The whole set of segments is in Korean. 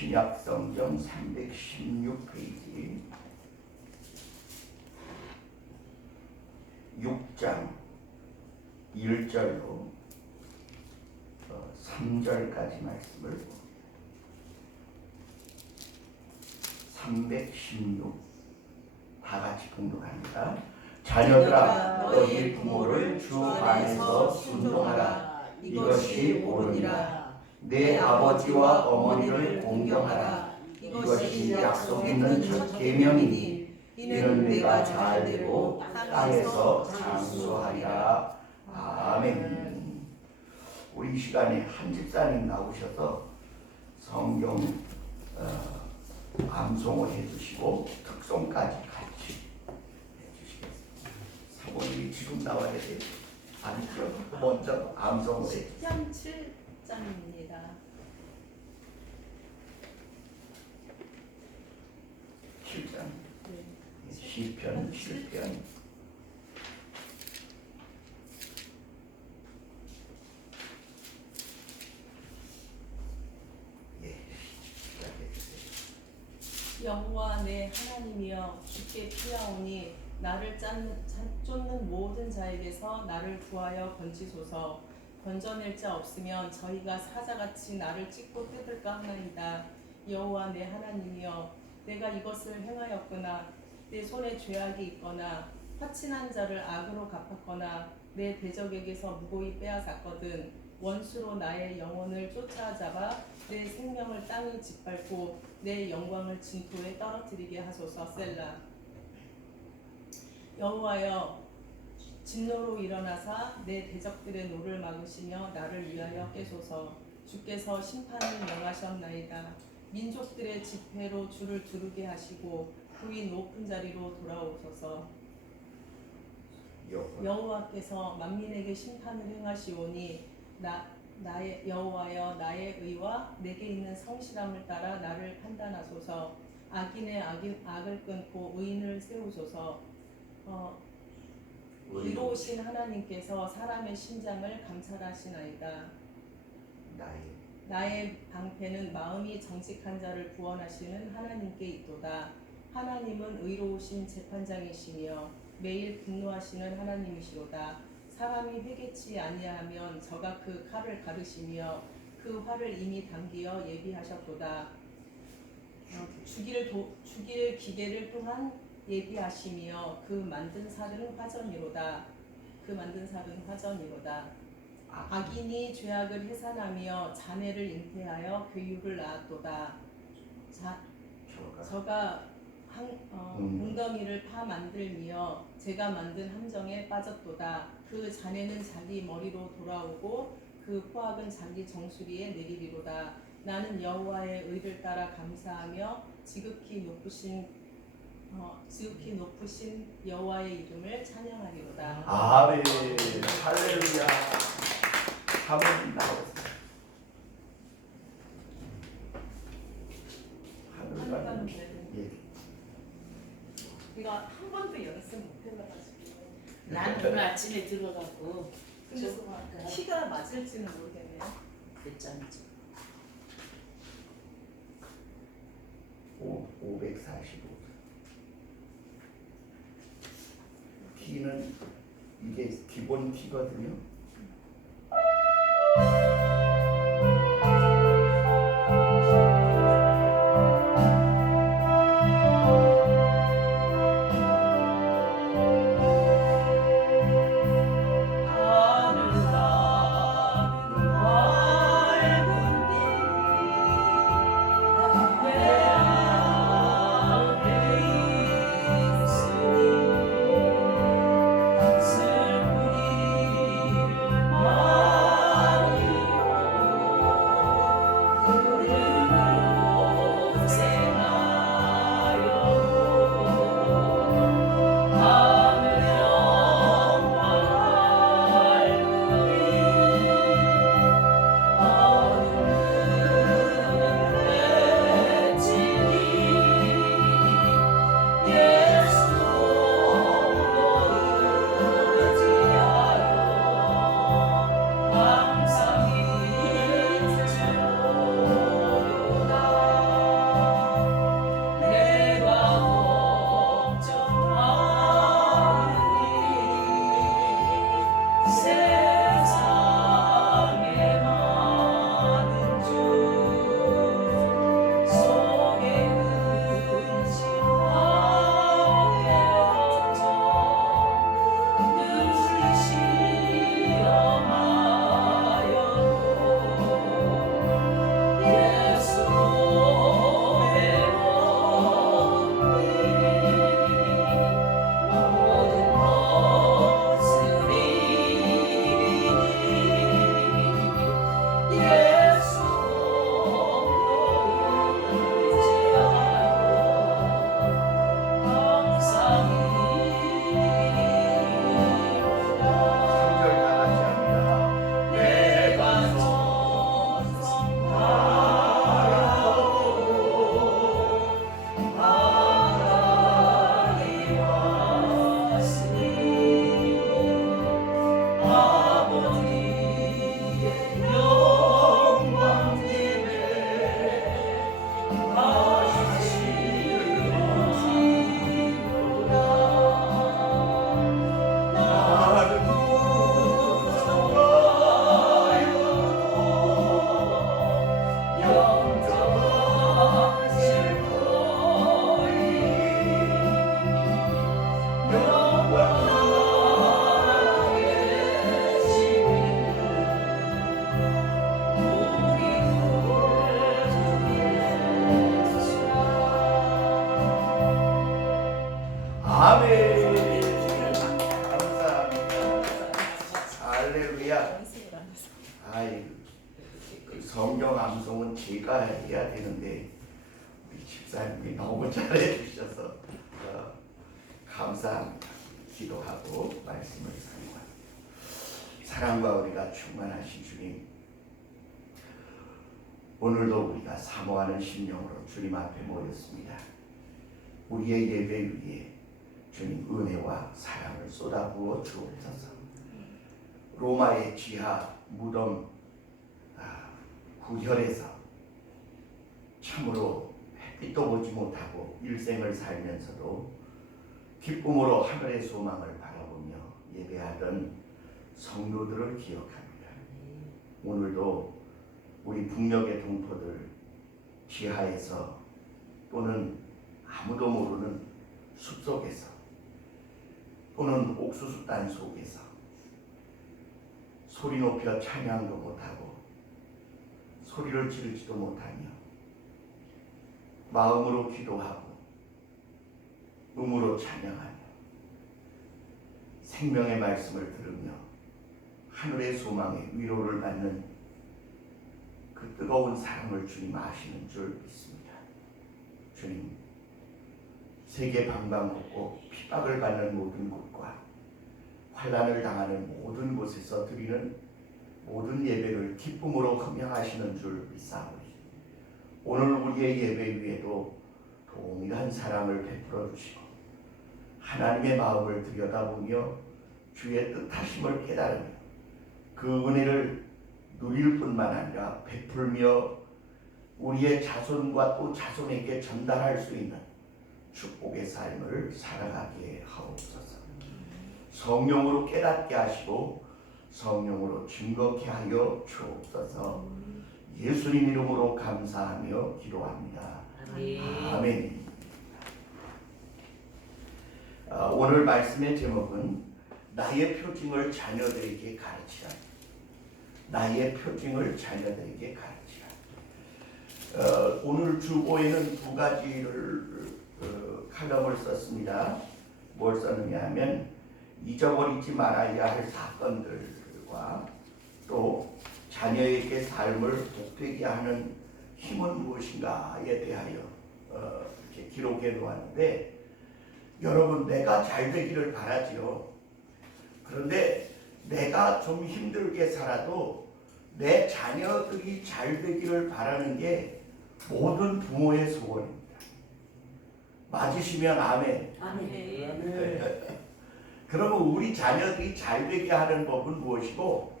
신약성경 316페이지 6장 1절로 3절까지 말씀을 316 다같이 봉독합니다. 자녀들아 너희 부모를 주 안에서 순종하라. 이것이 옳으니라. 내 아버지와 어머니를 공경하라. 이것이 약속 있는 첫 계명이니 이는 내가 잘되고 땅에서 장수하리라. 아멘. 우리 이 시간에 한 집사님 나오셔서 성경 암송을 해주시고 특송까지 같이 해주시겠습니다. 사모님이 지금 나와야 돼요. 아니죠. 먼저 암송을 해주세요. 10장 7장입니다. 7장 네. 시편 7편 여호와 내 하나님이여 주께 피하오니 나를 쫓는 모든 자에게서 나를 구하여 건지소서. 건져낼 자 없으면 저희가 사자같이 나를 찢고 뜯을까 하나이다. 여호와 내 하나님이여 내가 이것을 행하였거나 내 손에 죄악이 있거나 화친한 자를 악으로 갚았거나 내 대적에게서 무고히 빼앗았거든 원수로 나의 영혼을 쫓아잡아 내 생명을 땅에 짓밟고 내 영광을 진토에 떨어뜨리게 하소서. 셀라. 여호와여 진노로 일어나사 내 대적들의 노를 막으시며 나를 위하여 깨소서. 주께서 심판을 명하셨나이다. 민족들의 집회로 주를 두르게 하시고 그의 높은 자리로 돌아오소서. 여호와께서 만민에게 심판을 행하시오니 나의 여호와여 나의 의와 내게 있는 성실함을 따라 나를 판단하소서. 악인의 악을 끊고 의인을 세우소서. 의로우신 하나님께서 사람의 심장을 감찰하시나이다. 나의 방패는 마음이 정직한 자를 구원하시는 하나님께 있도다. 하나님은 의로우신 재판장이시며 매일 분노하시는 하나님이시로다. 사람이 회개치 아니하면 저가 그 칼을 가르시며 그 활을 이미 당기어 예비하셨도다. 죽일 기계를 또한 예비하시며 그 만든 살은 화전이로다. 악인이 죄악을 해산하며 자네를 잉태하여 교육을 낳았도다. 저가 웅덩이를 파 만들며 제가 만든 함정에 빠졌도다. 그 자네는 자기 머리로 돌아오고 그 포악은 자기 정수리에 내리리로다. 나는 여호와의 의를 따라 감사하며 지극히 높으신 여호와의 이름을 찬양하리로다. 아멘. 할렐루야. 사모님 나오세요. 우리가 한 번도 연습 못 해봐가지고 나는 오늘 아침에 들어갔고 키가 맞을지는 모르겠네요. 됐잖지. 545. 키는 이게 기본 키거든요. 슬프리 삼절 다 같이 합니다. 내가 아멘. 감사합니다. 할렐루야. 연습을 안 해서. 아이, 그 성경 암송은 제가 해야 되는데 우리 집사님이 너무 잘해 주셔서 감사합니다. 기도하고 말씀을 사모하고 사랑과 은혜가 충만하신 주님, 오늘도 우리가 사모하는 심령으로 주님 앞에 모였습니다. 우리의 예배 위에 주님 은혜와 사랑을 쏟아부어 주옵소서. 로마의 지하 무덤 구혈에서 참으로 햇빛도 보지 못하고 일생을 살면서도 기쁨으로 하늘의 소망을 바라보며 예배하던 성도들을 기억합니다. 오늘도 우리 북녘의 동포들 지하에서 또는 아무도 모르는 숲속에서 또는 옥수수 단 속에서 소리 높여 찬양도 못하고 소리를 지르지도 못하며 마음으로 기도하고 음으로 찬양하며 생명의 말씀을 들으며 하늘의 소망에 위로를 받는 그 뜨거운 사랑을 주님 아시는 줄 믿습니다. 주님, 세계 방방곡곡 핍박을 받는 모든 곳과 환난을 당하는 모든 곳에서 드리는 모든 예배를 기쁨으로 흠양하시는 줄 믿사오니 오늘 우리의 예배 위에도 동일한 사랑을 베풀어 주시고 하나님의 마음을 들여다보며 주의 뜻하심을 깨달으며 그 은혜를 누릴 뿐만 아니라 베풀며 우리의 자손과 또 자손에게 전달할 수 있는 축복의 삶을 살아가게 하옵소서. 성령으로 깨닫게 하시고 성령으로 증거케 하여 주옵소서. 예수님 이름으로 감사하며 기도합니다. 아멘. 오늘 말씀의 제목은 나의 표징을 자녀들에게 가르치라. 나의 표징을 자녀들에게 가르치라. 오늘 주보에는 두 가지를 칼럼을 썼습니다. 뭘 썼느냐 하면 잊어버리지 말아야 할 사건들과 또 자녀에게 삶을 복되게 하는 힘은 무엇인가에 대하여 이렇게 기록해 놓았는데, 여러분, 내가 잘 되기를 바라지요. 그런데 내가 좀 힘들게 살아도 내 자녀들이 잘 되기를 바라는 게 모든 부모의 소원입니다. 맞으시면 아멘. 아멘. 그러면 우리 자녀들이 잘 되게 하는 법은 무엇이고,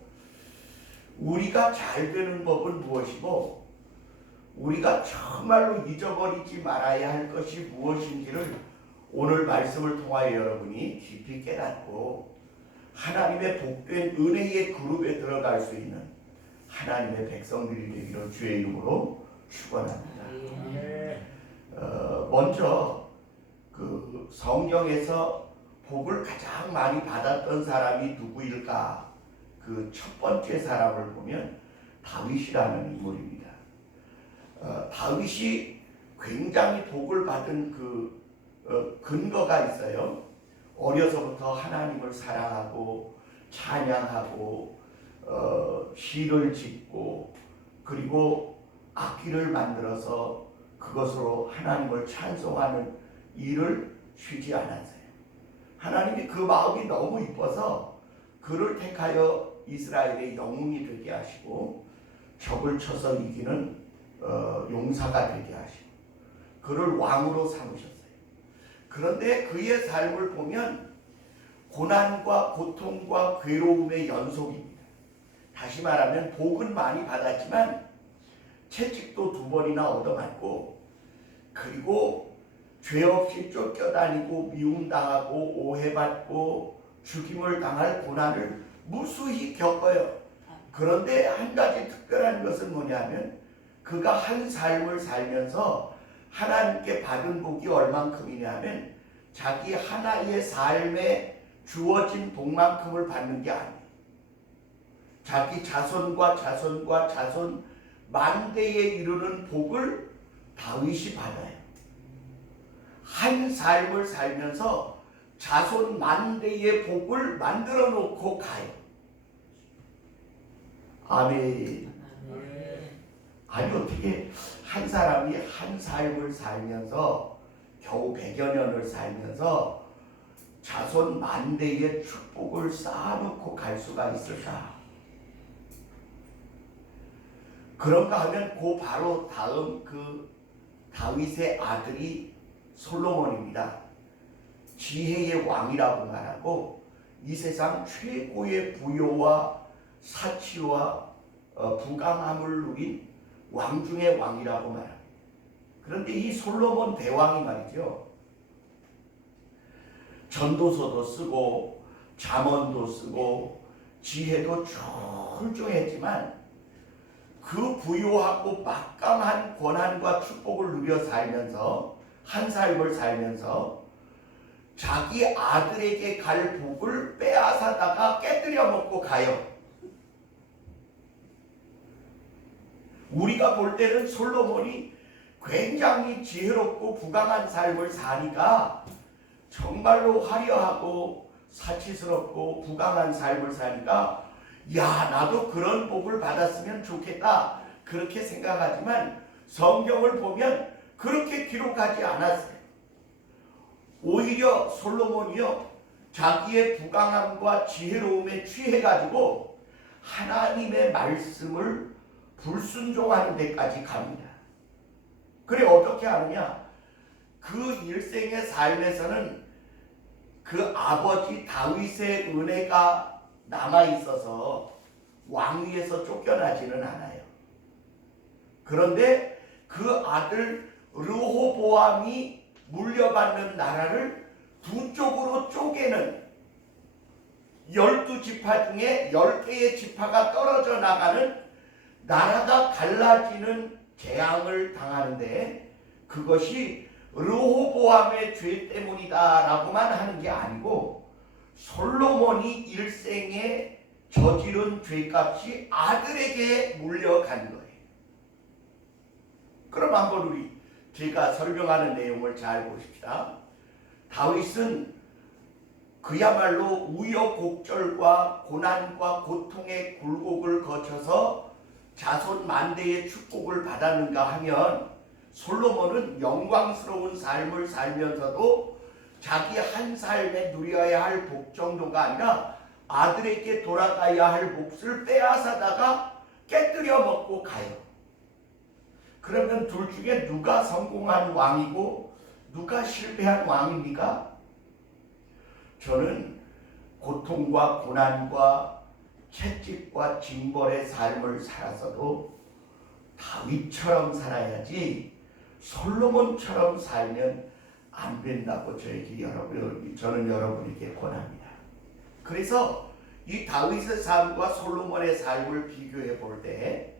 우리가 잘 되는 법은 무엇이고, 우리가 정말로 잊어버리지 말아야 할 것이 무엇인지를 오늘 말씀을 통하여 여러분이 깊이 깨닫고 하나님의 복된 은혜의 그룹에 들어갈 수 있는 하나님의 백성들이 되기를 주의 이름으로 축원합니다. 먼저 그 성경에서 복을 가장 많이 받았던 사람이 누구일까? 그 첫 번째 사람을 보면 다윗이라는 인물입니다. 다윗이 굉장히 복을 받은 그 근거가 있어요. 어려서부터 하나님을 사랑하고 찬양하고 시를 짓고 그리고 악기를 만들어서 그것으로 하나님을 찬송하는 일을 쉬지 않았어요. 하나님이 그 마음이 너무 이뻐서 그를 택하여 이스라엘의 영웅이 되게 하시고 적을 쳐서 이기는 용사가 되게 하시고 그를 왕으로 삼으셨어요. 그런데 그의 삶을 보면 고난과 고통과 괴로움의 연속입니다. 다시 말하면 복은 많이 받았지만 채찍도 2번이나 얻어맞고 그리고 죄 없이 쫓겨다니고 미움당하고 오해받고 죽임을 당할 고난을 무수히 겪어요. 그런데 한 가지 특별한 것은 뭐냐면 그가 한 삶을 살면서 하나님께 받은 복이 얼만큼이냐면 자기 하나의 삶에 주어진 복만큼을 받는 게 아니에요. 자기 자손과 자손과 자손 만대에 이르는 복을 다윗이 받아요. 한 삶을 살면서 자손 만대의 복을 만들어 놓고 가요. 아멘. 아니 어떻게 한 사람이 한 삶을 살면서 겨우 100여 년을 살면서 자손 만대의 축복을 쌓아놓고 갈 수가 있을까? 그런가 하면 그 바로 다음 그 다윗의 아들이 솔로몬입니다. 지혜의 왕이라고 말하고 이 세상 최고의 부요와 사치와 부강함을 누린 왕 중의 왕이라고 말합니다. 그런데 이 솔로몬 대왕이 말이죠. 전도서도 쓰고 잠언도 쓰고 지혜도 출중했지만 그 부유하고 막강한 권한과 축복을 누려 살면서 한 삶을 살면서 자기 아들에게 갈 복을 빼앗아다가 깨뜨려 먹고 가요. 우리가 볼 때는 솔로몬이 굉장히 지혜롭고 부강한 삶을 사니까 정말로 화려하고 사치스럽고 부강한 삶을 사니까 야 나도 그런 복을 받았으면 좋겠다 그렇게 생각하지만 성경을 보면 그렇게 기록하지 않았어요. 오히려 솔로몬이요 자기의 부강함과 지혜로움에 취해가지고 하나님의 말씀을 불순종하는 데까지 갑니다. 그래 어떻게 하느냐? 그 일생의 삶에서는 그 아버지 다윗의 은혜가 남아있어서 왕위에서 쫓겨나지는 않아요. 그런데 그 아들 르호보암이 물려받는 나라를 두 쪽으로 쪼개는 12지파 중에 10개의 지파가 떨어져 나가는 나라가 갈라지는 재앙을 당하는데 그것이 르호보암의 죄 때문이다라고만 하는 게 아니고 솔로몬이 일생에 저지른 죄값이 아들에게 물려간 거예요. 그럼 한번 우리 제가 설명하는 내용을 잘 보십시다. 다윗은 그야말로 우여곡절과 고난과 고통의 굴곡을 거쳐서 자손 만대의 축복을 받았는가 하면 솔로몬은 영광스러운 삶을 살면서도 자기 한 삶에 누려야 할 복 정도가 아니라 아들에게 돌아가야 할 몫을 빼앗아다가 깨뜨려 먹고 가요. 그러면 둘 중에 누가 성공한 왕이고 누가 실패한 왕입니까? 저는 고통과 고난과 채찍과 징벌의 삶을 살아서도 다윗처럼 살아야지 솔로몬처럼 살면 안 된다고 저는 여러분에게 권합니다. 그래서 이 다윗의 삶과 솔로몬의 삶을 비교해 볼 때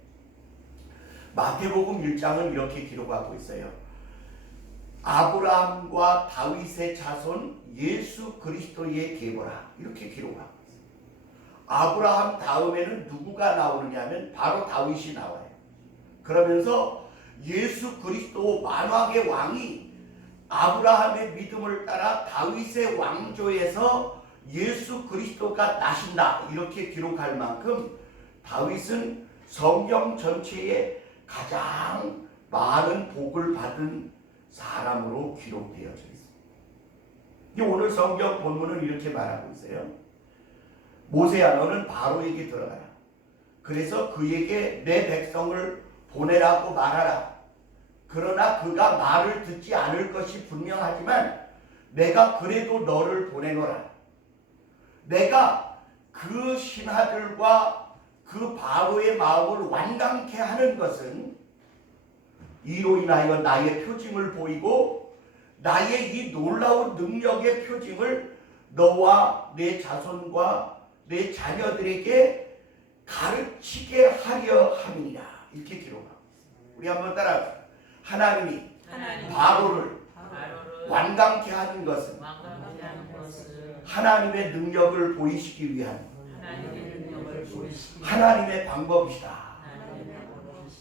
마태복음 1장은 이렇게 기록하고 있어요. 아브라함과 다윗의 자손 예수 그리스도의 계보라 이렇게 기록하고 있어요. 아브라함 다음에는 누구가 나오느냐면 바로 다윗이 나와요. 그러면서 예수 그리스도 만왕의 왕이 아브라함의 믿음을 따라 다윗의 왕조에서 예수 그리스도가 나신다 이렇게 기록할 만큼 다윗은 성경 전체에 가장 많은 복을 받은 사람으로 기록되어져 있습니다. 오늘 성경 본문은 이렇게 말하고 있어요. 모세야 너는 바로에게 들어가라. 그래서 그에게 내 백성을 보내라고 말하라. 그러나 그가 말을 듣지 않을 것이 분명하지만 내가 그래도 너를 보내노라. 내가 그 신하들과 그 바로의 마음을 완강케 하는 것은 이로 인하여 나의 표징을 보이고 나의 이 놀라운 능력의 표징을 너와 내 자손과 내 자녀들에게 가르치게 하려 함이니라. 이렇게 기록하고 있습니다. 우리 한번 따라합시다. 하나님이 바로를 완강케 하는 것은 하나님의 능력을 보이시기 위한 하나님의 방법이시다.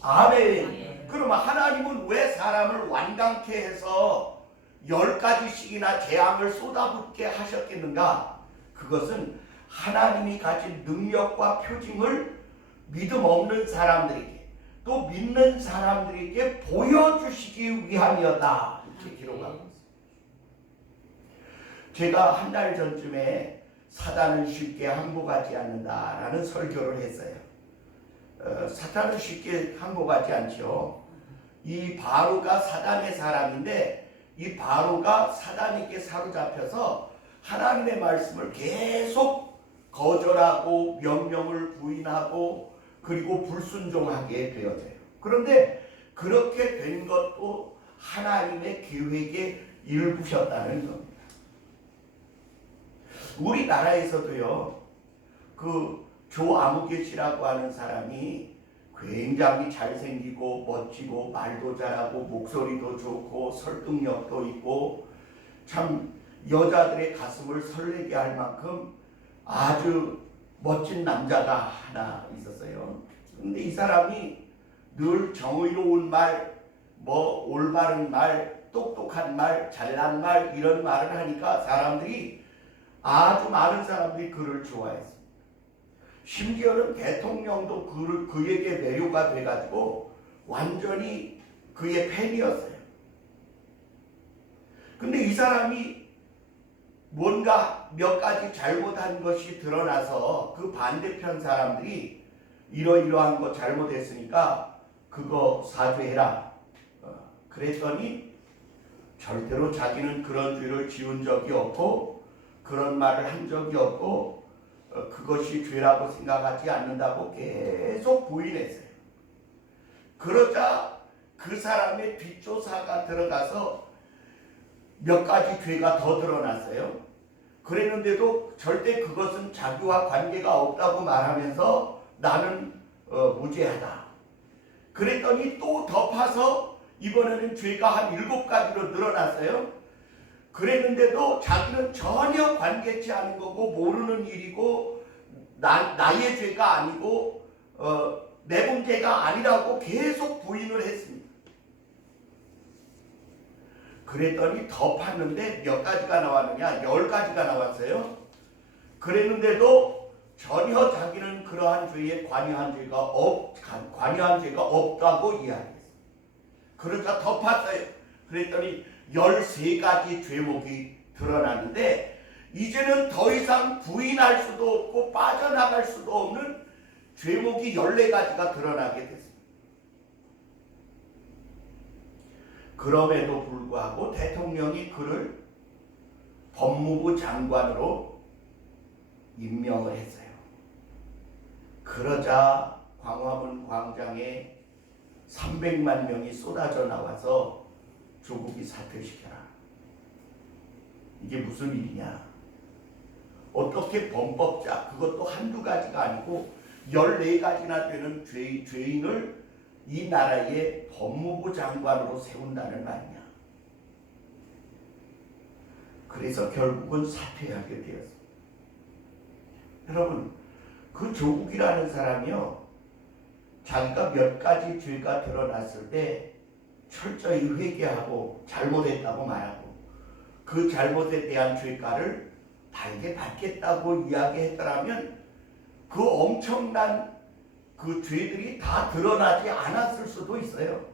아멘. 그러면 하나님은 왜 사람을 완강케 해서 10가지씩이나 재앙을 쏟아붓게 하셨겠는가? 그것은 하나님이 가진 능력과 표징을 믿음 없는 사람들에게 또 믿는 사람들에게 보여주시기 위함이었다. 이렇게 기록하고 있습니다. 제가 한 달 전쯤에 사단은 쉽게 항복하지 않는다라는 설교를 했어요. 사탄은 쉽게 항복하지 않죠. 이 바로가 사단의 사람인데 이 바로가 사단에게 사로잡혀서 하나님의 말씀을 계속 거절하고 명령을 부인하고 그리고 불순종하게 되어져요. 그런데 그렇게 된 것도 하나님의 계획의 일부셨다는 겁니다. 우리나라에서도요, 그 조아무개 씨라고 하는 사람이 굉장히 잘생기고 멋지고 말도 잘하고 목소리도 좋고 설득력도 있고 참 여자들의 가슴을 설레게 할 만큼 아주 멋진 남자가 하나 있었어요. 근데 이 사람이 늘 정의로운 말, 뭐 올바른 말, 똑똑한 말, 잘난 말 이런 말을 하니까 사람들이 아주 많은 사람들이 그를 좋아했습니다. 심지어는 대통령도 그에게 매료가 돼가지고 완전히 그의 팬이었어요. 근데 이 사람이 뭔가 몇 가지 잘못한 것이 드러나서 그 반대편 사람들이 이러이러한 거 잘못했으니까 그거 사죄해라. 그랬더니 절대로 자기는 그런 죄를 지은 적이 없고 그런 말을 한 적이 없고 그것이 죄라고 생각하지 않는다고 계속 부인했어요. 그러자 그 사람의 뒷조사가 들어가서 몇 가지 죄가 더 드러났어요. 그랬는데도 절대 그것은 자기와 관계가 없다고 말하면서 나는 무죄하다. 그랬더니 또 덮어서 이번에는 죄가 한 7가지로 늘어났어요. 그랬는데도 자기는 전혀 관계치 않은 거고 모르는 일이고 나의 죄가 아니고 내 문제가 아니라고 계속 부인을 했습니다. 그랬더니 더 팠는데 몇 가지가 나왔느냐? 10가지가 나왔어요. 그랬는데도 전혀 자기는 그러한 죄에 관여한 죄가 없다고 이야기했어요. 그러자 더 팠어요. 그랬더니 13가지 죄목이 드러났는데 이제는 더 이상 부인할 수도 없고 빠져나갈 수도 없는 죄목이 14가지가 드러나게 됐습니다. 그럼에도 불구하고 대통령이 그를 법무부 장관으로 임명을 했어요. 그러자 광화문 광장에 300만 명이 쏟아져 나와서 조국이 사퇴시켜라. 이게 무슨 일이냐? 어떻게 범법자, 그것도 한두 가지가 아니고 14가지나 되는 죄인을 이 나라의 법무부 장관으로 세운다는 말이냐? 그래서 결국은 사퇴하게 되었습니다. 여러분, 그 조국이라는 사람이요, 자기가 몇 가지 죄가 드러났을 때 철저히 회개하고 잘못했다고 말하고 그 잘못에 대한 죄가를 달게 받겠다고 이야기했더라면 그 엄청난 그 죄들이 다 드러나지 않았을 수도 있어요.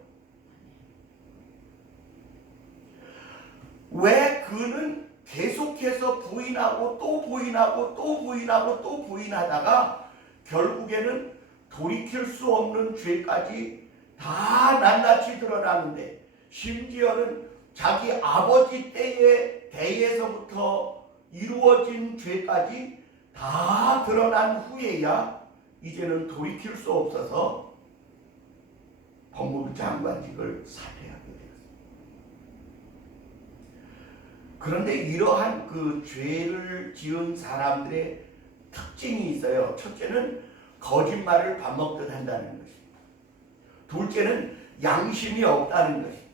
왜 그는 계속해서 부인하고 또 부인하고 또 부인하고 또 부인하다가 결국에는 돌이킬 수 없는 죄까지 다 낱낱이 드러나는데 심지어는 자기 아버지 때의 대에서부터 이루어진 죄까지 다 드러난 후에야 이제는 돌이킬 수 없어서 법무부 장관직을 사퇴하게 되었습니다. 그런데 이러한 그 죄를 지은 사람들의 특징이 있어요. 첫째는 거짓말을 밥 먹듯 한다는 것입니다. 둘째는 양심이 없다는 것입니다.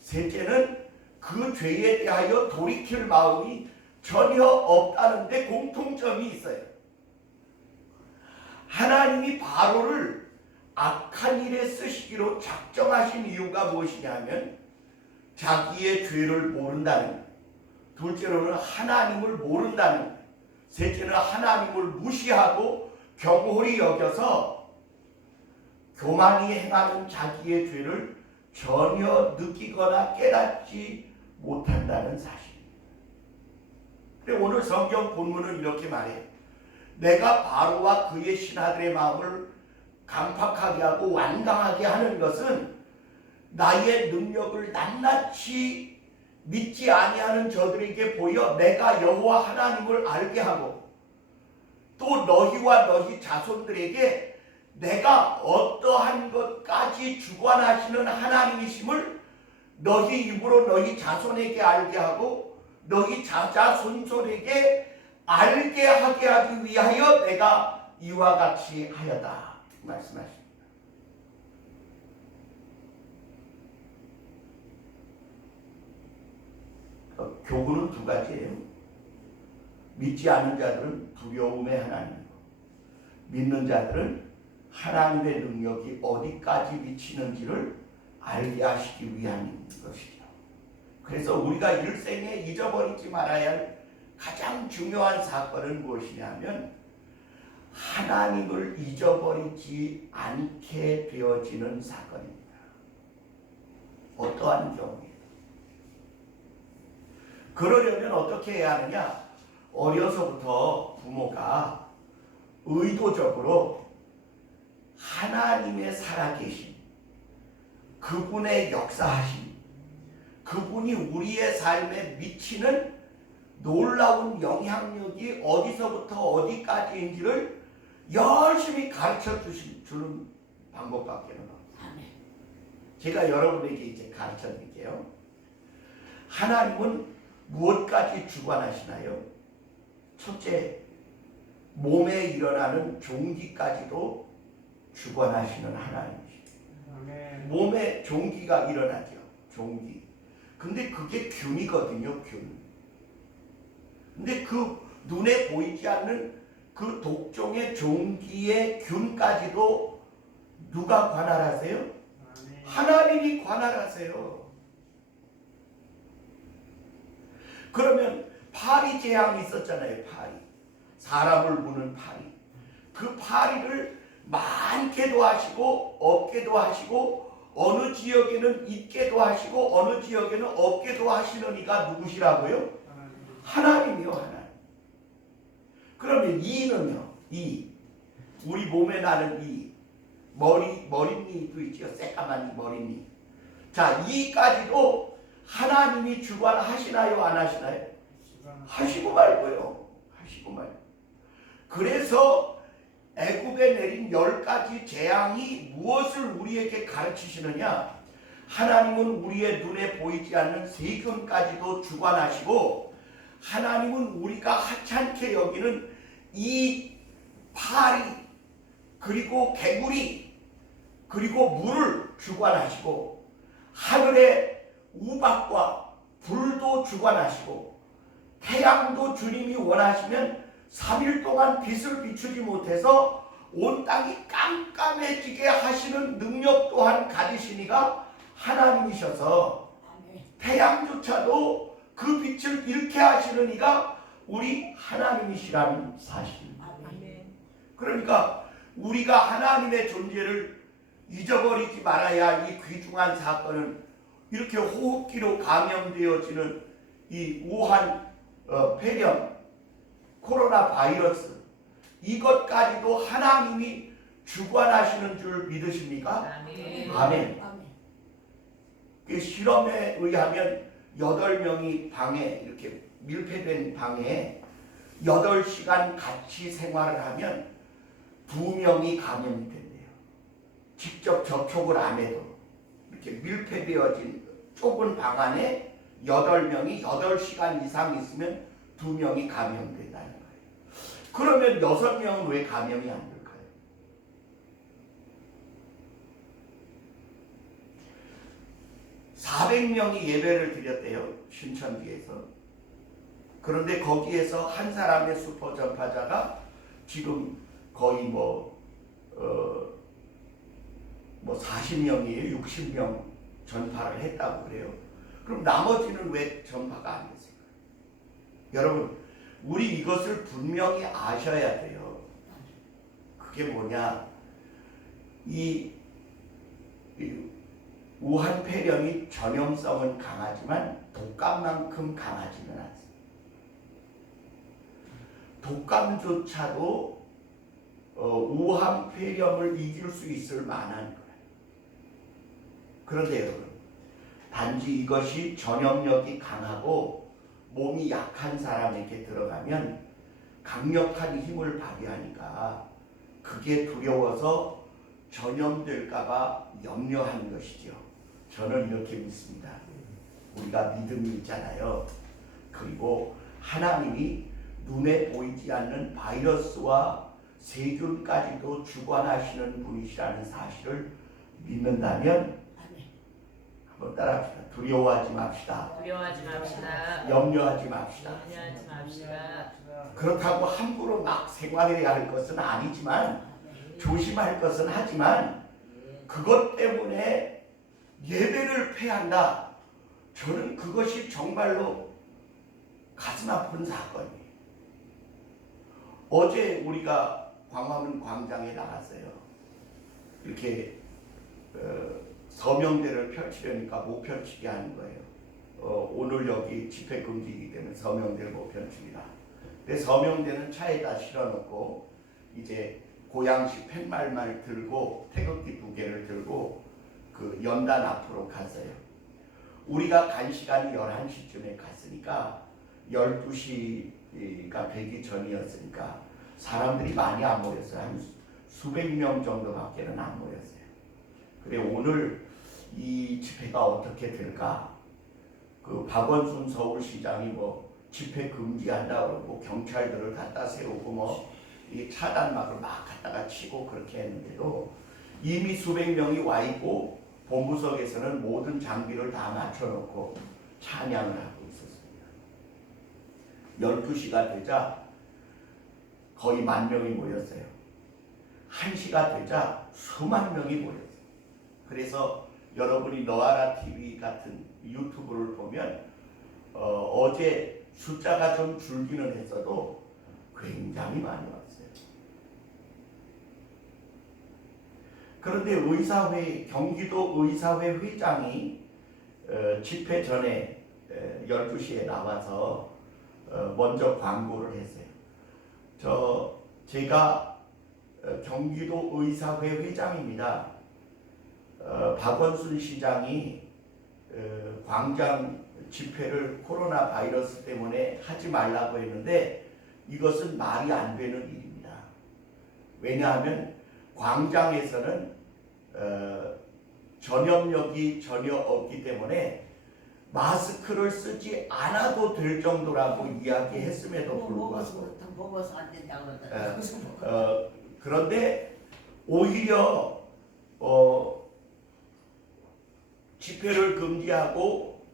셋째는 그 죄에 대하여 돌이킬 마음이 전혀 없다는 데 공통점이 있어요. 하나님이 바로를 악한 일에 쓰시기로 작정하신 이유가 무엇이냐면 자기의 죄를 모른다는 거예요. 둘째로는 하나님을 모른다는 거예요. 셋째는 하나님을 무시하고 경홀히 여겨서 교만이 행하는 자기의 죄를 전혀 느끼거나 깨닫지 못한다는 사실입니다. 근데 오늘 성경 본문은 이렇게 말해요. 내가 바로와 그의 신하들의 마음을 강팍하게 하고 완강하게 하는 것은 나의 능력을 낱낱이 믿지 아니하는 저들에게 보여 내가 여호와 하나님을 알게 하고 또 너희와 너희 자손들에게 내가 어떠한 것까지 주관하시는 하나님이심을 너희 입으로 너희 자손에게 알게 하고 너희 자자손손에게 알게 하게 하기 위하여 내가 이와 같이 하였다 말씀하십니다. 교훈은 두 가지예요. 믿지 않는 자들은 두려움의 하나님이고 믿는 자들은 하나님의 능력이 어디까지 미치는지를 알게 하시기 위한 것이죠. 그래서 우리가 일생에 잊어버리지 말아야 할 가장 중요한 사건은 무엇이냐면 하나님을 잊어버리지 않게 되어지는 사건입니다. 어떠한 경우에 그러려면 어떻게 해야 하느냐? 어려서부터 부모가 의도적으로 하나님의 살아계심, 그분의 역사하심, 그분이 우리의 삶에 미치는 놀라운 영향력이 어디서부터 어디까지인지를 열심히 가르쳐 주는 방법밖에 없어요. 제가 여러분에게 이제 가르쳐 드릴게요. 하나님은 무엇까지 주관하시나요? 첫째, 몸에 일어나는 종기까지도 주관하시는 하나님이십니다. 몸에 종기가 일어나죠. 종기. 근데 그게 균이거든요. 균. 근데 그 눈에 보이지 않는 그 독종의 종기의 균까지도 누가 관할하세요? 하나님이 관할하세요. 그러면 파리 재앙이 있었잖아요. 파리. 사람을 무는 파리. 그 파리를 많게도 하시고 없게도 하시고 어느 지역에는 있게도 하시고 어느 지역에는 없게도 하시는 이가 누구시라고요? 하나님이요. 하나님. 그러면 이는요. 이. 우리 몸에 나는 이. 머리니도 있죠. 새까만 이 머리니. 자, 이까지도 하나님이 주관하시나요? 안 하시나요? 하시고 말고요. 하시고 말고. 그래서 애굽에 내린 10가지 재앙이 무엇을 우리에게 가르치시느냐? 하나님은 우리의 눈에 보이지 않는 세균까지도 주관하시고 하나님은 우리가 하찮게 여기는 이 파리 그리고 개구리 그리고 물을 주관하시고 하늘의 우박과 불도 주관하시고 태양도 주님이 원하시면 3일 동안 빛을 비추지 못해서 온 땅이 깜깜해지게 하시는 능력 또한 가지시니가 하나님이셔서 태양조차도 그 빛을 잃게 하시는 이가 우리 하나님이시라는 사실입니다. 아멘. 그러니까 우리가 하나님의 존재를 잊어버리지 말아야 이 귀중한 사건은 이렇게 호흡기로 감염되어지는 이 우한 폐렴, 코로나 바이러스 이것까지도 하나님이 주관하시는 줄 믿으십니까? 아멘. 아멘. 그 실험에 의하면 8명이 방에 이렇게 밀폐된 방에 8시간 같이 생활을 하면 2명이 감염이 된대요. 직접 접촉을 안 해도 이렇게 밀폐되어진 좁은 방 안에 8명이 8시간 이상 있으면 2명이 감염된다는 거예요. 그러면 6명은 왜 감염이 안 될까요? 400명이 예배를 드렸대요. 신천지에서. 그런데 거기에서 한 사람의 슈퍼 전파자가 지금 거의 40명이에요. 60명 전파를 했다고 그래요. 그럼 나머지는 왜 전파가 안 됐을까요? 여러분, 우리 이것을 분명히 아셔야 돼요. 그게 뭐냐? 이 우한 폐렴이 전염성은 강하지만 독감만큼 강하지는 않습니다. 독감조차도 우한 폐렴을 이길 수 있을 만한 거예요. 그런데 여러분, 단지 이것이 전염력이 강하고 몸이 약한 사람에게 들어가면 강력한 힘을 발휘하니까 그게 두려워서 전염될까봐 염려하는 것이죠. 저는 이렇게 믿습니다. 우리가 믿음이 있잖아요. 그리고 하나님이 눈에 보이지 않는 바이러스와 세균까지도 주관하시는 분이시라는 사실을 믿는다면 한번 따라합시다. 두려워하지 맙시다. 두려워하지 맙시다. 염려하지 맙시다. 염려하지 맙시다. 그렇다고 함부로 막 생활해야 할 것은 아니지만 조심할 것은 하지만 그것 때문에 예배를 폐한다. 저는 그것이 정말로 가슴 아픈 사건이에요. 어제 우리가 광화문 광장에 나갔어요. 이렇게 서명대를 펼치려니까 못 펼치게 하는 거예요. 오늘 여기 집회 금지이기 때문에 서명대를 못 펼칩니다. 근데 서명대는 차에다 실어놓고 이제 고양시 팻말만 들고 태극기 2개를 들고 그 연단 앞으로 갔어요. 우리가 간 시간이 11시쯤에 갔으니까 12시가 되기 전이었으니까 사람들이 많이 안 모였어요. 한 수백 명 정도밖에는 안 모였어요. 그래 오늘 이 집회가 어떻게 될까? 그 박원순 서울시장이 집회 금지한다 그러고 경찰들을 갖다 세우고 이 차단막을 막 갖다가 치고 그렇게 했는데도 이미 수백 명이 와 있고 본부석에서는 모든 장비를 다 맞춰놓고 찬양을 하고 있었습니다. 12시가 되자 거의 10,000명이 모였어요. 1시가 되자 수만 명이 모였어요. 그래서 여러분이 너아라 TV 같은 유튜브를 보면 어제 숫자가 좀 줄기는 했어도 굉장히 많이 왔어요. 그런데 경기도 의사회 회장이 집회 전에 12시에 나와서 먼저 광고를 했어요. 제가 경기도 의사회 회장입니다. 박원순 시장이 광장 집회를 코로나 바이러스 때문에 하지 말라고 했는데 이것은 말이 안 되는 일입니다. 왜냐하면 광장에서는 전염력이 전혀 없기 때문에 마스크를 쓰지 않아도 될 정도라고 이야기했음에도 불구하고 먹어서 안 된다고 그러더라고요. 그런데 오히려 집회를 금지하고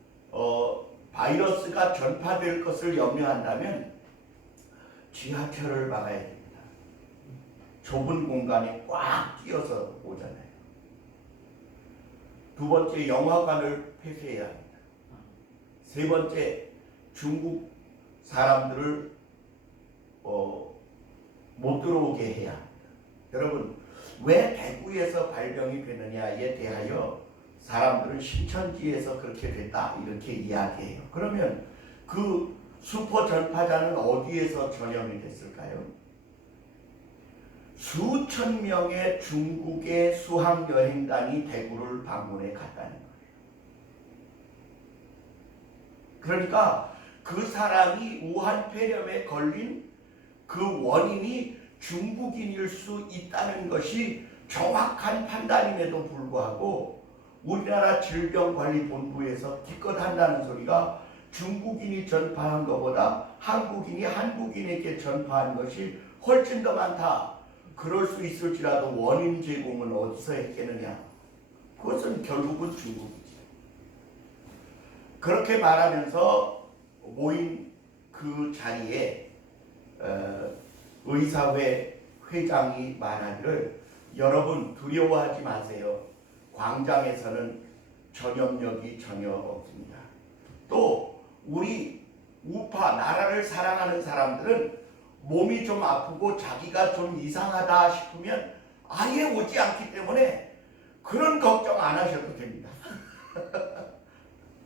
바이러스가 전파될 것을 염려한다면 지하철을 막아야 됩니다. 좁은 공간에 꽉 끼어서 오잖아요. 두 번째, 영화관을 폐쇄해야 합니다. 세 번째, 중국 사람들을 못 들어오게 해야 합니다. 여러분, 왜 대구에서 발병이 되느냐에 대하여 사람들은 신천지에서 그렇게 됐다 이렇게 이야기해요. 그러면 그 슈퍼 전파자는 어디에서 전염이 됐을까요? 수천 명의 중국의 수학여행단이 대구를 방문해 갔다는 거예요. 그러니까 그 사람이 우한 폐렴에 걸린 그 원인이 중국인일 수 있다는 것이 정확한 판단임에도 불구하고 우리나라 질병관리본부에서 기껏 한다는 소리가 중국인이 전파한 것보다 한국인이 한국인에게 전파한 것이 훨씬 더 많다. 그럴 수 있을지라도 원인 제공은 어디서 했겠느냐? 그것은 결국은 중국이지. 그렇게 말하면서 모인 그 자리에 의사회 회장이 말하기를 여러분 두려워하지 마세요. 광장에서는 전염력이 전혀 없습니다. 또 우리 우파 나라를 사랑하는 사람들은 몸이 좀 아프고 자기가 좀 이상하다 싶으면 아예 오지 않기 때문에 그런 걱정 안 하셔도 됩니다.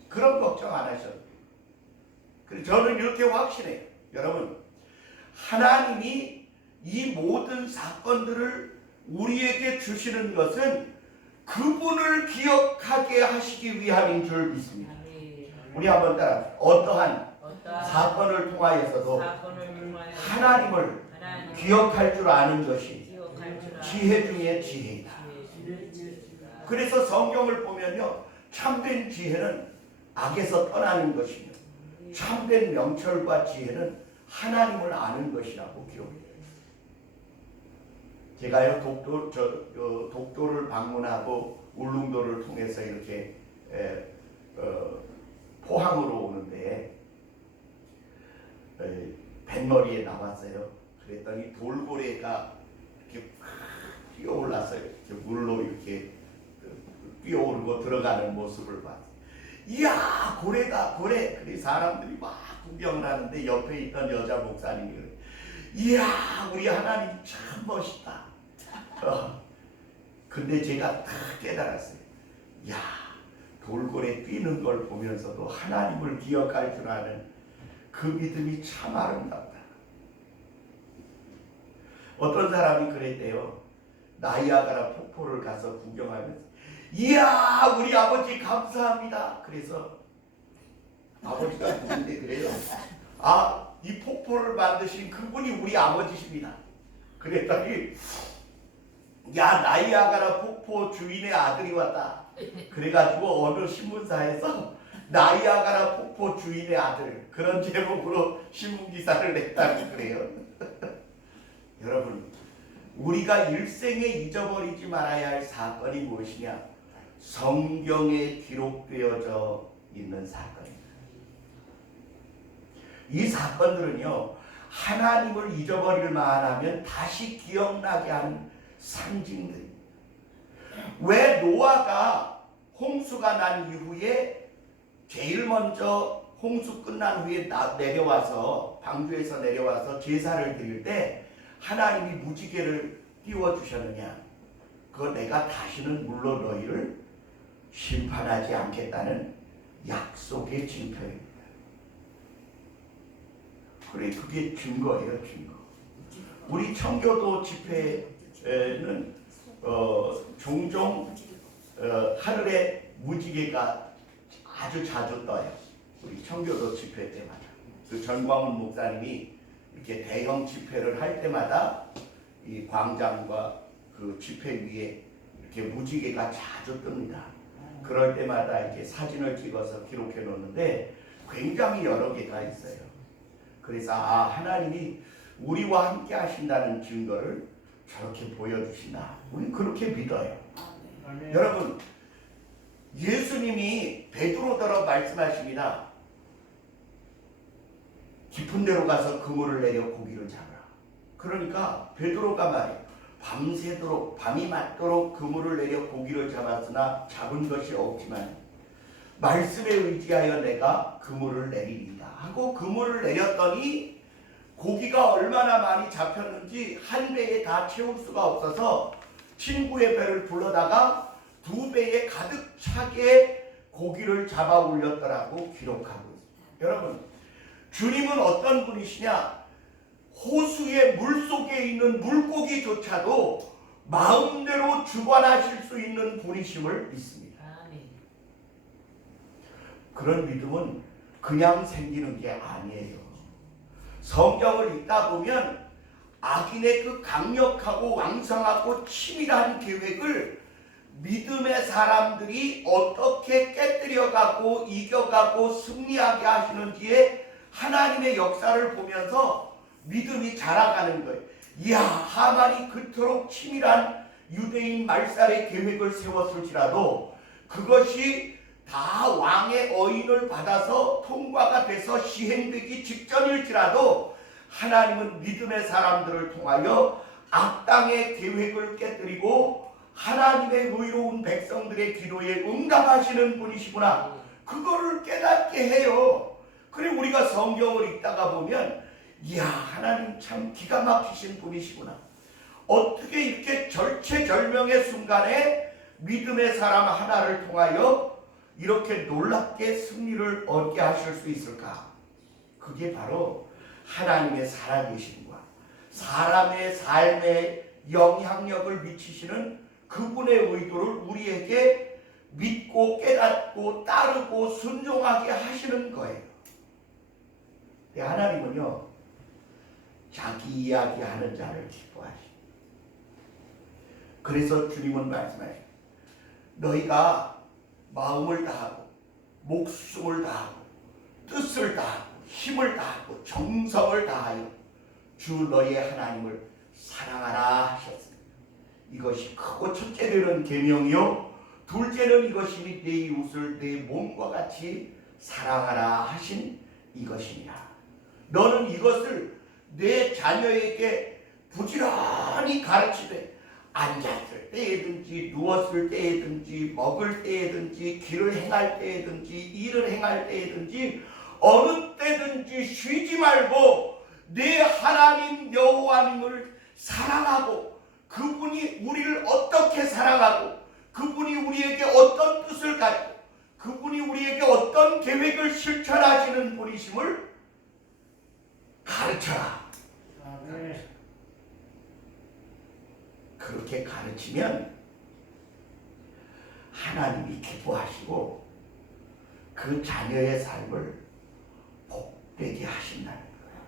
그런 걱정 안 하셔도 돼요. 그래서 저는 이렇게 확신해요. 여러분, 하나님이 이 모든 사건들을 우리에게 주시는 것은 그분을 기억하게 하시기 위함인 줄 믿습니다. 우리 한번 따라 어떠한 사건을 통하여서도 하나님을 기억할 줄 아는 것이 지혜 중에 지혜이다. 그래서 성경을 보면요, 참된 지혜는 악에서 떠나는 것이며 참된 명철과 지혜는 하나님을 아는 것이라고 기록해요. 제가요 독도를 방문하고 울릉도를 통해서 이렇게 포항으로 오는데 뱃머리에 나왔어요. 그랬더니 돌고래가 이렇게 뛰어 올랐어요. 이렇게 물로 이렇게 뛰어오르고 들어가는 모습을 봤어요. 이야, 고래다, 고래. 그래 사람들이 막 구경을 하는데 옆에 있던 여자 목사님이 그래. 이야, 우리 하나님 참 멋있다. 근데 제가 딱 깨달았어요. 야, 돌고래 뛰는 걸 보면서도 하나님을 기억할 줄 아는 그 믿음이 참 아름답다. 어떤 사람이 그랬대요. 나이아가라 폭포를 가서 구경하면서 이야, 우리 아버지 감사합니다. 그래서 아버지가 누군데 그래요? 아, 이 폭포를 만드신 그분이 우리 아버지십니다. 그랬더니 야, 나이아가라 폭포 주인의 아들이 왔다. 그래가지고 어느 신문사에서 나이아가라 폭포 주인의 아들 그런 제목으로 신문기사를 냈다고 그래요. 여러분, 우리가 일생에 잊어버리지 말아야 할 사건이 무엇이냐? 성경에 기록되어져 있는 사건입니다. 이 사건들은요, 하나님을 잊어버릴 만하면 다시 기억나게 하는 상징들입니다. 왜 노아가 홍수가 난 이후에 제일 먼저 홍수 끝난 후에 내려와서 방주에서 내려와서 제사를 드릴 때 하나님이 무지개를 띄워주셨느냐? 그거 내가 다시는 물로 너희를 심판하지 않겠다는 약속의 징표입니다. 그래, 그게 증거예요, 증거. 우리 청교도 집회는 종종 하늘에 무지개가 아주 자주 떠요. 우리 청교도 집회 때마다. 그 전광훈 목사님이 이렇게 대형 집회를 할 때마다 이 광장과 그 집회 위에 이렇게 무지개가 자주 뜹니다. 그럴 때마다 이렇게 사진을 찍어서 기록해 놓는데 굉장히 여러 개가 있어요. 그래서 하나님이 우리와 함께 하신다는 증거를 저렇게 보여주신다. 우리 그렇게 믿어요. 여러분, 예수님이 베드로더러 말씀하십니다. 깊은 데로 가서 그물을 내려 고기를 잡으라. 그러니까 베드로가 말해요. 밤새도록 밤이 맞도록 그물을 내려 고기를 잡았으나 잡은 것이 없지만 말씀에 의지하여 내가 그물을 내리리이다 하고 그물을 내렸더니 고기가 얼마나 많이 잡혔는지 한 배에 다 채울 수가 없어서 친구의 배를 불러다가 2배에 가득 차게 고기를 잡아 올렸더라고 기록하고 있습니다. 여러분, 주님은 어떤 분이시냐? 호수의 물속에 있는 물고기조차도 마음대로 주관하실 수 있는 분이심을 믿습니다. 아멘. 그런 믿음은 그냥 생기는 게 아니에요. 성경을 읽다 보면 악인의 그 강력하고 왕성하고 치밀한 계획을 믿음의 사람들이 어떻게 깨뜨려가고 이겨가고 승리하게 하시는지에 하나님의 역사를 보면서 믿음이 자라가는 거예요. 이야, 하만이 그토록 치밀한 유대인 말살의 계획을 세웠을지라도 그것이 다 왕의 어인을 받아서 통과가 돼서 시행되기 직전일지라도 하나님은 믿음의 사람들을 통하여 악당의 계획을 깨뜨리고 하나님의 의로운 백성들의 기도에 응답하시는 분이시구나. 그거를 깨닫게 해요. 그래 우리가 성경을 읽다가 보면 이야, 하나님 참 기가 막히신 분이시구나. 어떻게 이렇게 절체절명의 순간에 믿음의 사람 하나를 통하여 이렇게 놀랍게 승리를 얻게 하실 수 있을까? 그게 바로 하나님의 살아계심과 사람의 삶에 영향력을 미치시는 그분의 의도를 우리에게 믿고 깨닫고 따르고 순종하게 하시는 거예요. 하나님은요, 자기 이야기하는 자를 기뻐하십니다. 그래서 주님은 말씀하십니다. 너희가 마음을 다하고 목숨을 다하고 뜻을 다하고 힘을 다하고 정성을 다하여 주 너희의 하나님을 사랑하라 하셨습니다. 이것이 크고 첫째는 계명이요 둘째는 이것이니 내 이웃을 내 몸과 같이 사랑하라 하신 이것이니라. 너는 이것을 내 자녀에게 부지런히 가르치되 앉았을 때에든지 누웠을 때에든지 먹을 때에든지 길을 행할 때에든지 일을 행할 때에든지 어느 때든지 쉬지 말고 내 하나님 여호와님을 사랑하고 그분이 우리를 어떻게 사랑하고 그분이 우리에게 어떤 뜻을 가지고 그분이 우리에게 어떤 계획을 실천하시는 분이심을 가르쳐라. 그렇게 가르치면 하나님이 기뻐하시고 그 자녀의 삶을 복되게 하신다는 거예요.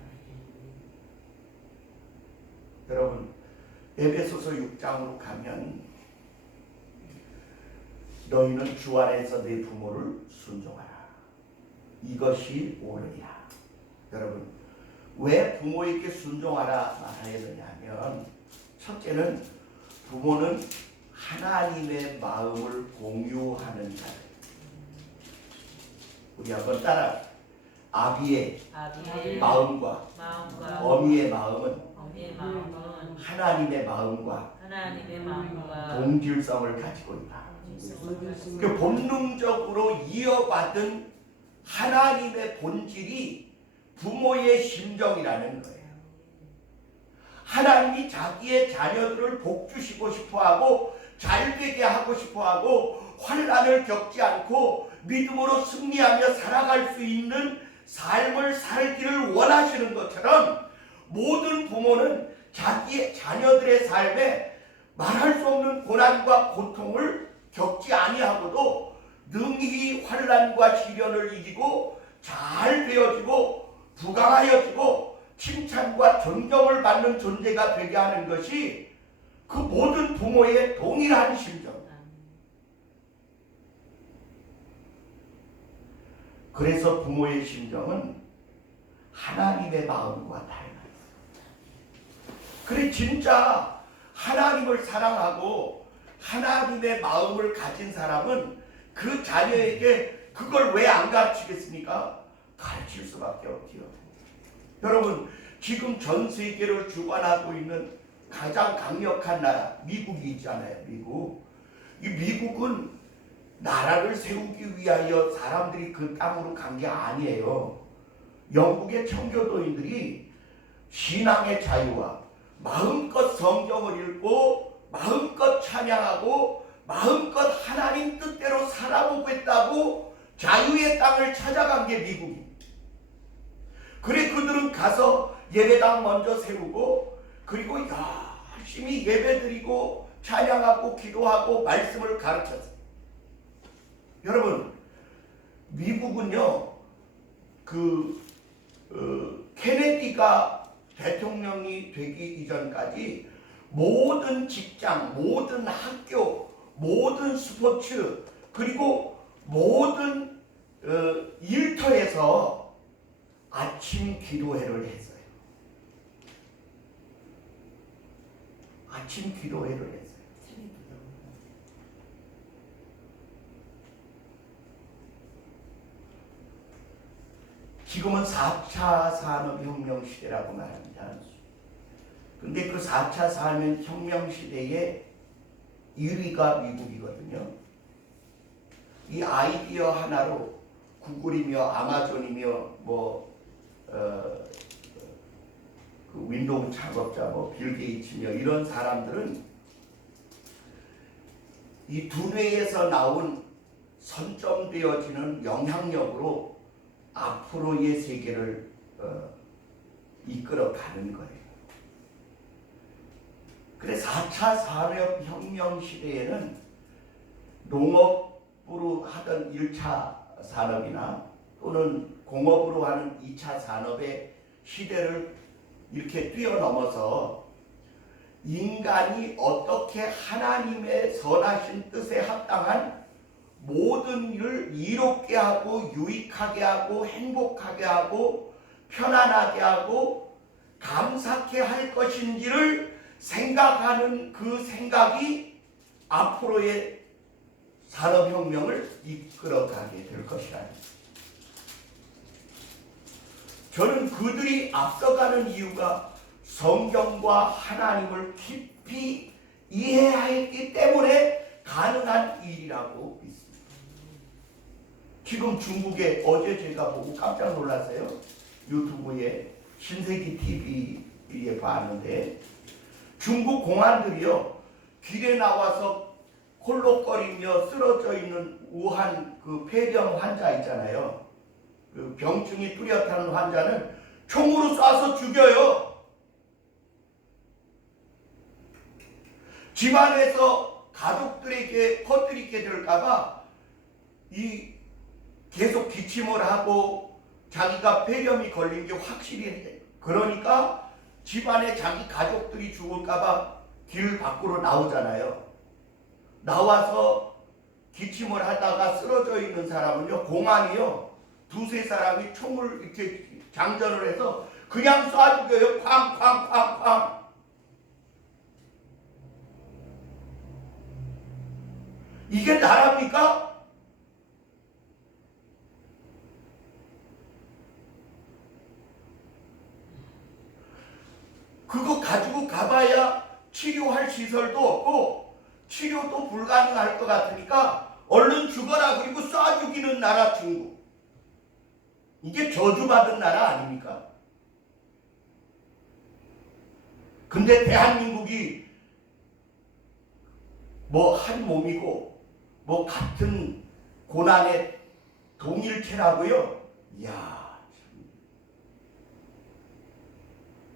여러분, 에베소서 6장으로 가면 너희는 주 안에서 내 부모를 순종하라. 이것이 옳으리라. 여러분, 왜 부모에게 순종하라 말해야 되냐면 첫째는 부모는 하나님의 마음을 공유하는 자들. 우리 한번 따라. 아비의 마음과 어미의 마음은 하나님의 마음과 동질성을 가지고 있다. 그 본능적으로 이어받은 하나님의 본질이 부모의 심정이라는 거예요. 하나님이 자기의 자녀들을 복주시고 싶어하고 잘되게 하고 싶어하고 환난을 겪지 않고 믿음으로 승리하며 살아갈 수 있는 삶을 살기를 원하시는 것처럼 모든 부모는 자기의 자녀들의 삶에 말할 수 없는 고난과 고통을 겪지 아니하고도 능히 환난과 시련을 이기고 잘 되어지고 부강하여지고 칭찬과 존경을 받는 존재가 되게 하는 것이 그 모든 부모의 동일한 심정. 그래서 부모의 심정은 하나님의 마음과 닮아있어요. 그래 진짜 하나님을 사랑하고 하나님의 마음을 가진 사람은 그 자녀에게 그걸 왜 안 가르치겠습니까? 가르칠 수밖에 없지요. 여러분, 지금 전 세계를 주관하고 있는 가장 강력한 나라 미국이 있잖아요. 이 미국은 나라를 세우기 위하여 사람들이 그 땅으로 간 게 아니에요. 영국의 청교도인들이 신앙의 자유와 마음껏 성경을 읽고 마음껏 찬양하고 마음껏 하나님 뜻대로 살아보겠다고 자유의 땅을 찾아간 게 미국입니다. 그래 그들은 가서 예배당 먼저 세우고 그리고 열심히 예배드리고 찬양하고 기도하고 말씀을 가르쳤어요. 여러분 미국은요 케네디가 대통령이 되기 이전까지 모든 직장, 모든 학교, 모든 스포츠 그리고 모든 일터에서 아침 기도회를 했어요. 아침 기도회를 했어요. 지금은 4차 산업혁명 시대라고 말합니다. 근데 그 4차 산업혁명 시대의 1위가 미국이거든요. 이 아이디어 하나로 구글이며 아마존이며 그 윈도우 창업자 빌 게이츠며 이런 사람들은 이 두뇌에서 나온 선점되어지는 영향력으로 앞으로의 세계를 이끌어가는 거예요. 그래 4차 산업혁명 시대에는 농업으로 하던 1차 산업이나 또는 공업으로 하는 2차 산업의 시대를 이렇게 뛰어넘어서 인간이 어떻게 하나님의 선하신 뜻에 합당한 모든 일을 이롭게 하고 유익하게 하고 행복하게 하고 편안하게 하고 감사케 할 것인지를 생각하는 그 생각이 앞으로의 산업혁명을 이끌어가게 될 것이라. 저는 그들이 앞서가는 이유가 성경과 하나님을 깊이 이해했기 때문에 가능한 일이라고 믿습니다. 지금 중국에 어제 제가 보고 깜짝 놀랐어요. 유튜브에 신세기 TV에 봤는데 중국 공안들이요 길에 나와서 콜록거리며 쓰러져 있는 우한 그 폐병 환자 있잖아요. 그 병증이 뚜렷한 환자는 총으로 쏴서 죽여요. 집안에서 가족들에게 퍼뜨리게 될까봐 계속 기침을 하고 자기가 폐렴이 걸린 게 확실히 해. 그러니까 집안에 자기 가족들이 죽을까봐 길 밖으로 나오잖아요. 나와서 기침을 하다가 쓰러져 있는 사람은요, 공안이요, 두세 사람이 총을 이렇게 장전을 해서 그냥 쏴 죽여요. 쾅쾅쾅쾅. 이게 나랍니까? 그거 가지고 가봐야 치료할 시설도 없고 치료도 불가능할 것 같으니까 얼른 죽어라 그리고 쏴 죽이는 나라 중국. 이게 저주받은 나라 아닙니까? 근데 대한민국이 뭐 한 몸이고 뭐 같은 고난의 동일체라고요? 이야, 참.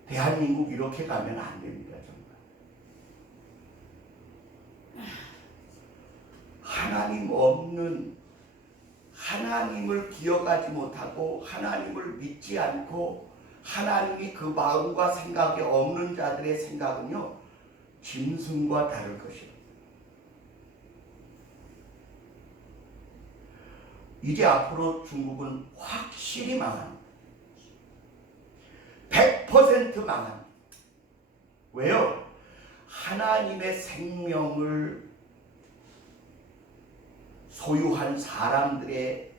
대한민국 이렇게 가면 안 됩니다, 정말. 하나님 없는, 하나님을 기억하지 못하고 하나님을 믿지 않고 하나님이 그 마음과 생각이 없는 자들의 생각은요, 짐승과 다를 것이다. 이제 앞으로 중국은 확실히 망합니다. 100% 망합니다. 왜요? 하나님의 생명을 소유한 사람들의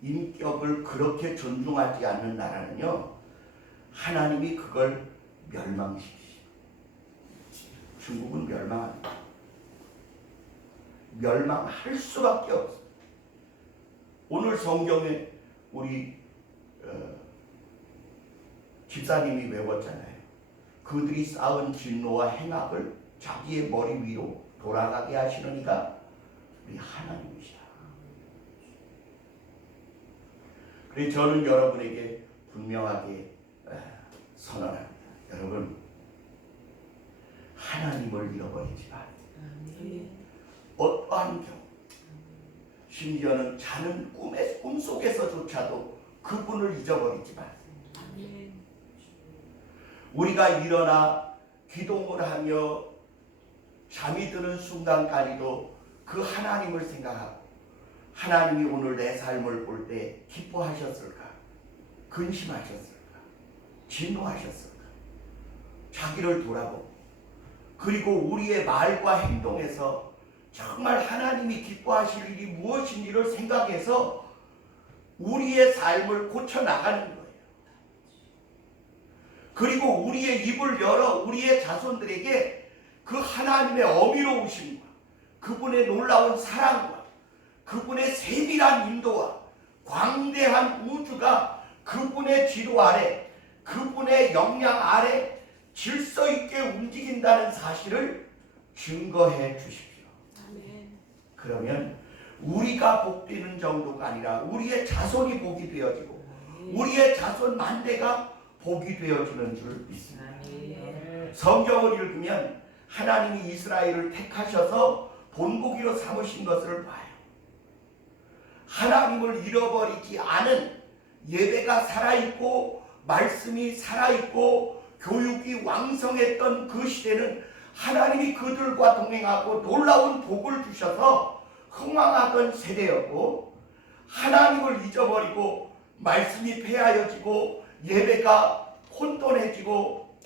인격을 그렇게 존중하지 않는 나라는요, 하나님이 그걸 멸망시키십니다. 중국은 멸망합니다. 멸망할 수밖에 없어요. 오늘 성경에 우리 집사님이 외웠잖아요. 그들이 쌓은 진노와 행악을 자기의 머리 위로 돌아가게 하시는 이가 우리 하나님이시다. 그래서 저는 여러분에게 분명하게 선언합니다. 여러분, 하나님을 잃어버리지 마세요. 어떠한 경우, 심지어는 자는 꿈속에서조차도 그분을 잊어버리지 마세요. 우리가 일어나 기도를 하며 잠이 드는 순간까지도 그 하나님을 생각하고, 하나님이 오늘 내 삶을 볼 때 기뻐하셨을까? 근심하셨을까? 진노하셨을까? 자기를 돌아보고, 그리고 우리의 말과 행동에서 정말 하나님이 기뻐하실 일이 무엇인지를 생각해서 우리의 삶을 고쳐나가는 거예요. 그리고 우리의 입을 열어 우리의 자손들에게 그 하나님의 어미로우심과 그분의 놀라운 사랑과 그분의 세밀한 인도와 광대한 우주가 그분의 지도 아래, 그분의 역량 아래 질서 있게 움직인다는 사실을 증거해 주십시오. 그러면 우리가 복되는 정도가 아니라 우리의 자손이 복이 되어지고 우리의 자손 만대가 복이 되어지는 줄 믿습니다. 성경을 읽으면 하나님이 이스라엘을 택하셔서 본보기로 삼으신 것을 봐요. 하나님을 잃어버리지 않은 예배가 살아있고 말씀이 살아있고 교육이 왕성했던 그 시대는 하나님이 그들과 동행하고 놀라운 복을 주셔서 흥왕하던 세대였고, 하나님을 잊어버리고 말씀이 폐하여지고 예배가 혼돈해지고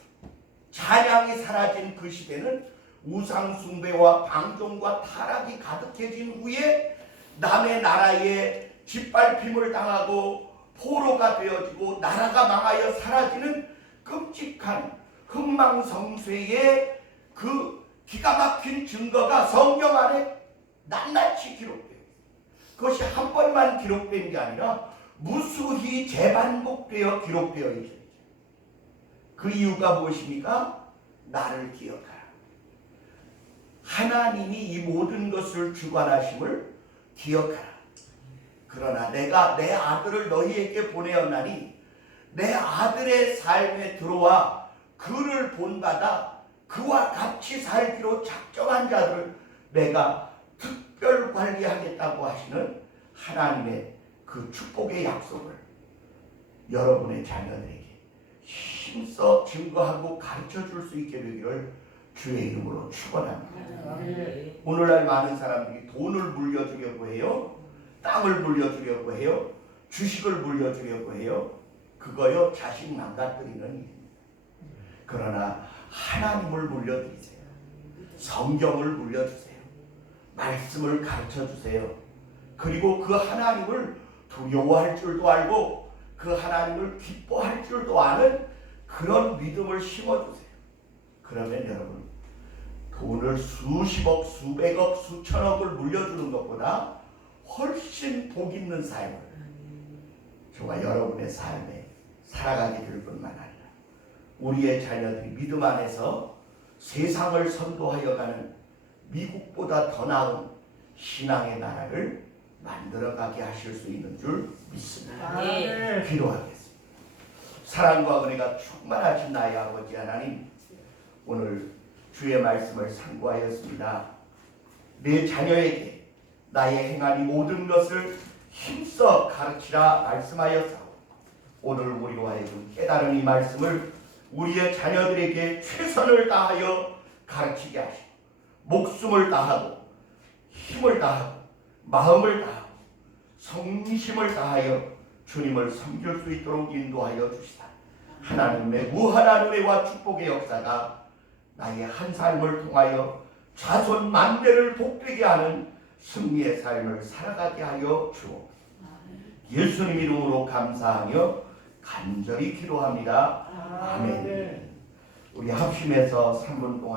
찬양이 사라진 그 시대는 우상 숭배와 방종과 타락이 가득해진 후에 남의 나라에 짓밟힘을 당하고 포로가 되어지고 나라가 망하여 사라지는 끔찍한 흥망성쇠의 그 기가 막힌 증거가 성경 안에 낱낱이 기록되어 있어요. 그것이 한 번만 기록된 게 아니라 무수히 재반복되어 기록되어 있어요. 그 이유가 무엇입니까? 나를 기억하라. 하나님이 이 모든 것을 주관하심을 기억하라. 그러나 내가 내 아들을 너희에게 보내었나니 내 아들의 삶에 들어와 그를 본받아 그와 같이 살기로 작정한 자들을 내가 특별 관리하겠다고 하시는 하나님의 그 축복의 약속을 여러분의 자녀들에게 힘써 증거하고 가르쳐 줄 수 있게 되기를 주의 이름으로 축원합니다. 오늘날 많은 사람들이 돈을 물려주려고 해요. 땅을 물려주려고 해요. 주식을 물려주려고 해요. 그거요 자식 망가뜨리는 일입니다. 그러나 하나님을 물려드리세요. 성경을 물려주세요. 말씀을 가르쳐주세요. 그리고 그 하나님을 두려워할 줄도 알고 그 하나님을 기뻐할 줄도 아는 그런 믿음을 심어주세요. 그러면 여러분, 돈을 수십억, 수백억, 수천억을 물려주는 것보다 훨씬 복 있는 삶을 저와 여러분의 삶에 살아가게 될 뿐만 아니라 우리의 자녀들이 믿음 안에서 세상을 선도하여 가는 미국보다 더 나은 신앙의 나라를 만들어가게 하실 수 있는 줄 믿습니다. 기도하겠습니다. 사랑과 은혜가 충만하신 나의 아버지 하나님, 오늘 주의 말씀을 상고하였습니다. 내 자녀에게 나의 행한 이 모든 것을 힘써 가르치라 말씀하였사오. 오늘 우리로 하여금 깨달은 이 말씀을 우리의 자녀들에게 최선을 다하여 가르치게 하시고 목숨을 다하고 힘을 다하고 마음을 다하고 성심을 다하여 주님을 섬길 수 있도록 인도하여 주시다. 하나님의 무한한 은혜와 축복의 역사가 나의 한 삶을 통하여 자손 만대를 복되게 하는 승리의 삶을 살아가게 하여 주옵소서. 예수님 이름으로 감사하며 간절히 기도합니다. 아멘. 우리 합심해서 3분 동안